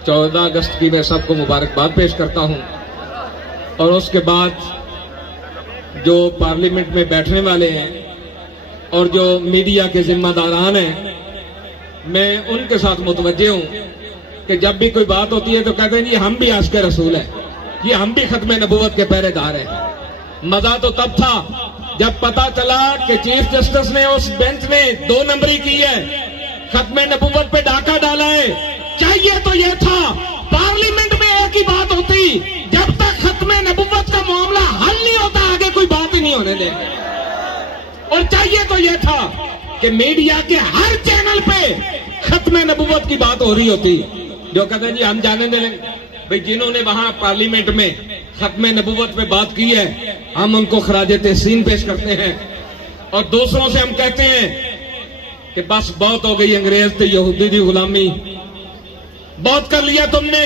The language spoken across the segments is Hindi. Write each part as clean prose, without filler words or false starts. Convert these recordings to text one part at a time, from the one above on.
14 अगस्त की मैं सबको मुबारकबाद पेश करता हूं। और उसके बाद जो पार्लियामेंट में बैठने वाले हैं और जो मीडिया के जिम्मेदारान हैं, मैं उनके साथ मुतवज्जे हूं कि जब भी कोई बात होती है तो कहते हैं जी हम भी आशिक़ रसूल है, ये हम भी खत्म नबूवत के पहरेदार हैं। मजा तो तब था जब पता चला कि चीफ जस्टिस ने उस बेंच ने 2 नंबरी की है, खत्म नबूवत पे डाका डाला है। चाहिए तो यह था पार्लियामेंट में एक ही बात होती, जब तक खत्म नबूवत का मामला हल नहीं होता आगे कोई बात ही नहीं होने देंगे। और चाहिए तो यह था कि मीडिया के हर चैनल पे खत्म नबूवत की बात हो रही होती। जो कहते हैं जी हम जाने दें भाई, जिन्होंने वहां पार्लियामेंट में खत्म नबूवत पे बात की है हम उनको खराज तहसीन पेश करते हैं। और दूसरों से हम कहते हैं कि बस बहुत हो गई, अंग्रेज थे यहूदी दी गुलामी, बहुत कर लिया तुमने,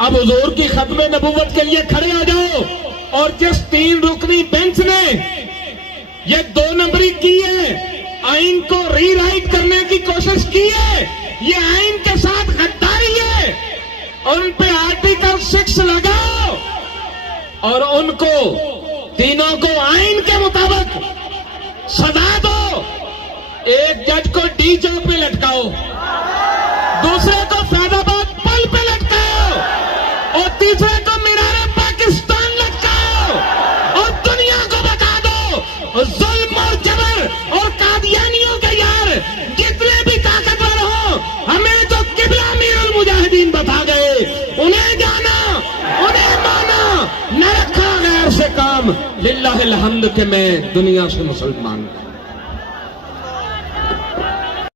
अब हुजूर की खत्म नबूवत के लिए खड़े आ जाओ। और जिस 3 रुकनी बेंच ने ये 2 नंबरी की है, आइन को रीराइट करने की कोशिश की है, ये आइन के साथ गद्दारी है, और उन पे आर्टिकल 6 लगाओ और उनको तीनों को आइन के मुताबिक सजा दो। एक जज को डी चौक पे लटकाओ, दूसरे को फैजाबाद पुल पे लटकाओ और तीसरे को मीनारे पाकिस्तान लटकाओ और दुनिया को बता दो जुल्म और जबर और कादियानियों के यार जितने भी ताकतवर हो, हमें तो किबला अमीरुल मुजाहिदीन बता गए, उन्हें जाना उन्हें माना, न रखा गैर से काम। लिल्लाहिल हम्द के मैं दुनिया से मुसलमान।